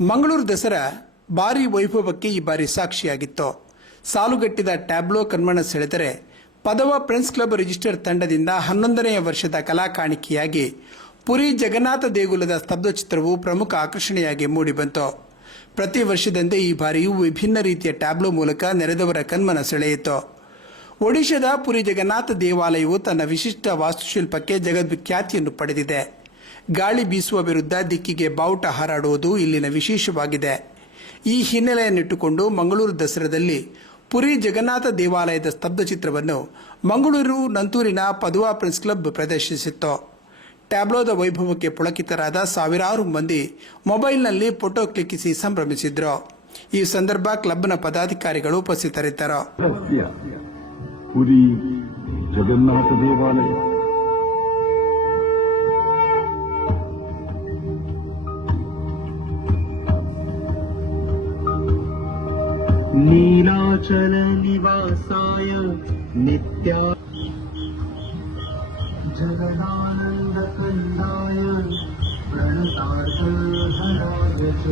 ಮಂಗಳೂರು ದಸರಾ ಭಾರಿ ವೈಭವಕ್ಕೆ ಈ ಬಾರಿ ಸಾಕ್ಷಿಯಾಗಿತ್ತು. ಸಾಲುಗಟ್ಟಿದ ಟ್ಯಾಬ್ಲೋ ಕಣ್ಮನ ಸೆಳೆದರೆ ಪದವ ಫ್ರೆಂಡ್ಸ್ ಕ್ಲಬ್ ರಿಜಿಸ್ಟರ್ ತಂಡದಿಂದ 11ನೇ ವರ್ಷದ ಕಲಾ ಕಾಣಿಕೆಯಾಗಿ ಪುರಿ ಜಗನ್ನಾಥ ದೇಗುಲದ ಸ್ತಬ್ಧಚಿತ್ರವು ಪ್ರಮುಖ ಆಕರ್ಷಣೆಯಾಗಿ ಮೂಡಿಬಂತು. ಪ್ರತಿ ವರ್ಷದಂತೆ ಈ ಬಾರಿಯೂ ವಿಭಿನ್ನ ರೀತಿಯ ಟ್ಯಾಬ್ಲೋ ಮೂಲಕ ನೆರೆದವರ ಕಣ್ಮನ ಸೆಳೆಯಿತು. ಒಡಿಶಾದ ಪುರಿ ಜಗನ್ನಾಥ ದೇವಾಲಯವು ತನ್ನ ವಿಶಿಷ್ಟ ವಾಸ್ತುಶಿಲ್ಪಕ್ಕೆ ಜಗದ್ವಿಖ್ಯಾತಿಯನ್ನು ಪಡೆದಿದೆ. ಗಾಳಿ ಬೀಸುವ ವಿರುದ್ಧ ದಿಕ್ಕಿಗೆ ಬಾವುಟ ಹಾರಾಡುವುದು ಇಲ್ಲಿನ ವಿಶೇಷವಾಗಿದೆ. ಈ ಹಿನ್ನೆಲೆಯನ್ನಿಟ್ಟುಕೊಂಡು ಮಂಗಳೂರು ದಸರಾದಲ್ಲಿ ಪುರಿ ಜಗನ್ನಾಥ ದೇವಾಲಯದ ಸ್ತಬ್ಧಚಿತ್ರವನ್ನು ಮಂಗಳೂರು ನಂತೂರಿನ ಪದವಾ ಫ್ರೆಂಡ್ಸ್ ಕ್ಲಬ್ ಪ್ರದರ್ಶಿಸಿತ್ತು. ಟ್ಯಾಬ್ಲೋದ ವೈಭವಕ್ಕೆ ಪುಳಕಿತರಾದ ಸಾವಿರಾರು ಮಂದಿ ಮೊಬೈಲ್ನಲ್ಲಿ ಫೋಟೋ ಕ್ಲಿಕ್ಕಿಸಿ ಸಂಭ್ರಮಿಸಿದ್ರು. ಈ ಸಂದರ್ಭ ಕ್ಲಬ್ನ ಪದಾಧಿಕಾರಿಗಳು ಉಪಸ್ಥಿತರಿದ್ದರು. ಪುರಿ ಜಗನ್ನಾಥ ದೇವಾಲಯ नीलाचल निवासाय नित्या जगदानंद कंदाय प्रणतार्थहराय च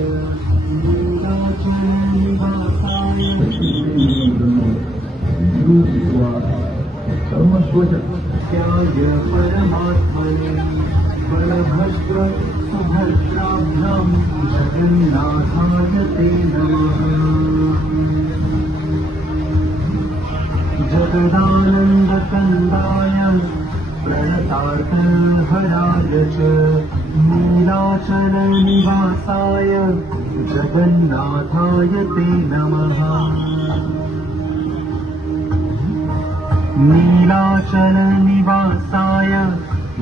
नीलाचल निवासाय सर्वस्वत्याय परमात्मने बलभद्र सुभद्राभ्यां जगन्नाथाय ते नमः। जगदानन्दकन्दाय प्रणतार्थहराय च नीलाचलनिवासाय जगन्नाथाय ते नमः। नीलाचलनिवासाय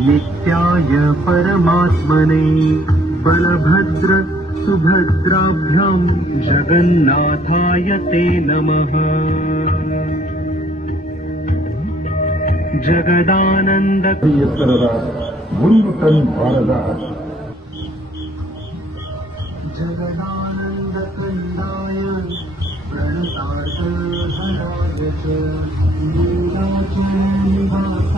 नित्याय परमात्मने बलभद्र सुभद्राभ्यां जगन्नाथाय ते नमः। जगदानंद ಎತ್ತರದ 1 ಟನ್ ಭಾರದ जगदानंद कंदाय प्रणतार्थहराय च नीलाचल निवासाय